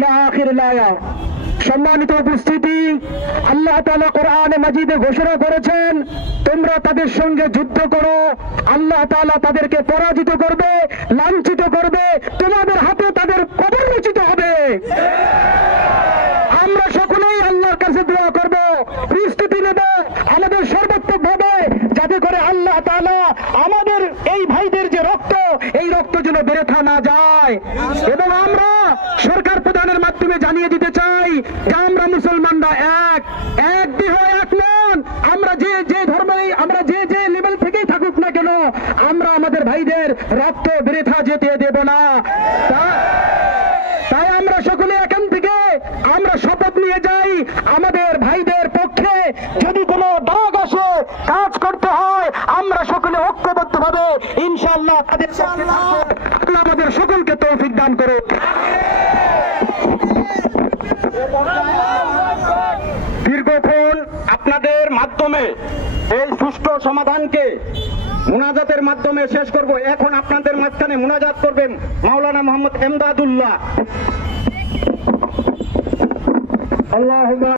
ইলা আখিরিল আয়া। সম্মানিত উপস্থিতি, আল্লাহ তাআলা কোরআনে মাজিদে ঘোষণা করেছেন, তোমরা তাদের সঙ্গে যুদ্ধ করো, আল্লাহ তাআলা তাদেরকে পরাজিত করবে, লাঞ্ছিত করবে, তোমাদের হাতে তাদের কবর রচিত হবে। আমরা সকলেই আল্লাহর কাছে দোয়া করব, প্রস্তুতি নেব আমাদের সর্বাত্মক ভাবে, যাতে করে আল্লাহ তাআলা আমাদের এই ভাইদের যে রক্ত, এই রক্ত যেন বৃথা না যায়। এবং আমরা সরকার প্রধানের মাধ্যমে জানিয়ে দিতে চাই যে আমরা মুসলমানরা এক দেহ এক মন। আমরা যে ধর্মেই, আমরা যে লেভেল থেকেই থাকুক না কেন, আমরা আমাদের ভাইদের রক্ত বৃথা যেতে দেব না। তাই আমরা সকলে এখান থেকে আমরা শপথ নিয়ে যাই, আমাদের ভাইদের পক্ষে যদি কোনো দাগ আসে, কাজ করতে হয়, আমরা সকলে ঐক্যবদ্ধ ভাবে ইনশাআল্লাহ তাদের পক্ষে থাকবো। আল্লাহ আমাদের সকলকে তৌফিক দান করুন। দীর্ঘক্ষণ আপনাদের মাধ্যমে এই সুষ্ঠু সমাধানকে মুনাজাতের মাধ্যমে শেষ করব। এখন আপনাদের মাঝখানে মুনাজাত করবেন মাওলানা মোহাম্মদ এমদাদুল্লাহ। আল্লাহুম্মা